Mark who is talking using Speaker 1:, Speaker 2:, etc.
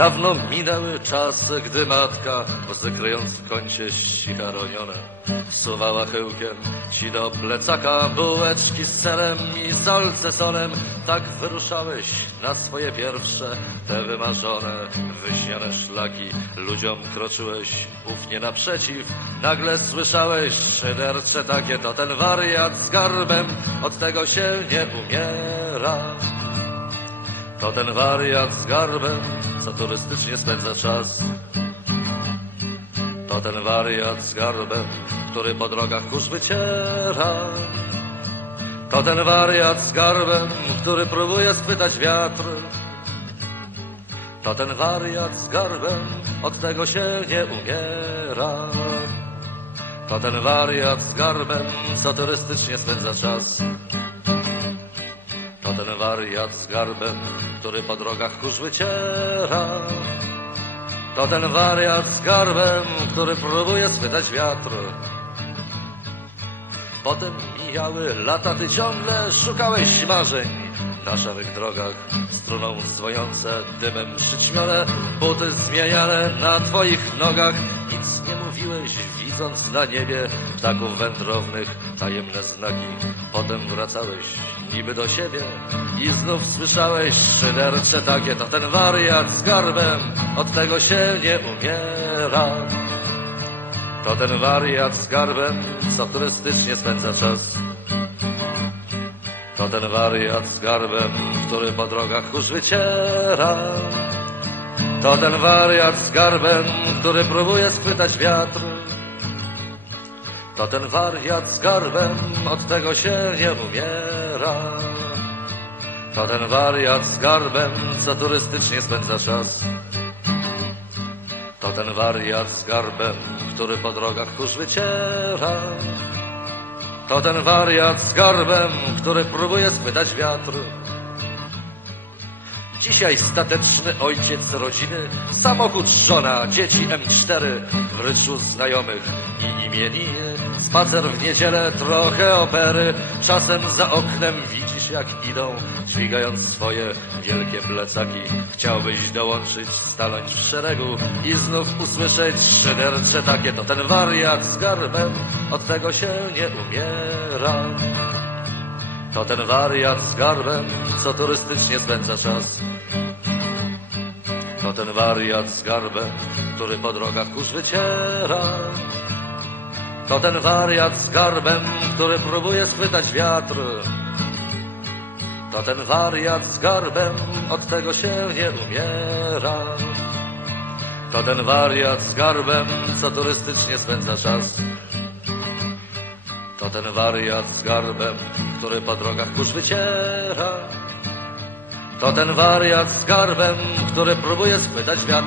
Speaker 1: Dawno minęły czasy, gdy matka, zakryjąc w kącie ścicha ronione, wsuwała chyłkiem ci do plecaka bułeczki z serem i salcesonem. Tak wyruszałeś na swoje pierwsze, te wymarzone, wyśniane szlaki. Ludziom kroczyłeś ufnie naprzeciw, nagle słyszałeś szydercze takie, to ten wariat z garbem, od tego się nie umiera. To ten wariat z garbem, co turystycznie spędza czas. To ten wariat z garbem, który po drogach kurz wyciera. To ten wariat z garbem, który próbuje schwytać wiatr. To ten wariat z garbem, od tego się nie umiera. To ten wariat z garbem, co turystycznie spędza czas. Wariat z garbem, który po drogach kurz wyciera. To ten wariat z garbem, który próbuje schwytać wiatr. Potem mijały lata, ty ciągle szukałeś marzeń na szarych drogach, struną dzwoniące, dymem przyćmione, buty zmieniane na twoich nogach. Widząc na niebie ptaków wędrownych tajemne znaki. Potem wracałeś niby do siebie i znów słyszałeś szydercze takie, to ten wariat z garbem, od tego się nie umiera. To ten wariat z garbem, co turystycznie spędza czas. To ten wariat z garbem, który po drogach kurz wyciera. To ten wariat z garbem, który próbuje schwytać wiatr. To ten wariat z garbem, od tego się nie umiera. To ten wariat z garbem, co turystycznie spędza czas. To ten wariat z garbem, który po drogach kurz wyciera. To ten wariat z garbem, który próbuje schwytać wiatr. Dzisiaj stateczny ojciec rodziny, samochód, żona, dzieci M4, w ryczu znajomych i imieniny, spacer w niedzielę, trochę opery, czasem za oknem widzisz jak idą, dźwigając swoje wielkie plecaki. Chciałbyś dołączyć, stanąć w szeregu i znów usłyszeć szydercze takie, to ten wariat z garbem, od tego się nie umiera. To ten wariat z garbem, co turystycznie spędza czas. To ten wariat z garbem, który po drogach kurz wyciera. To ten wariat z garbem, który próbuje schwytać wiatr. To ten wariat z garbem, od tego się nie umiera. To ten wariat z garbem, co turystycznie spędza czas. To ten wariat z garbem, który po drogach kurz wyciera. To ten wariat z garbem, który próbuje schwytać wiatr.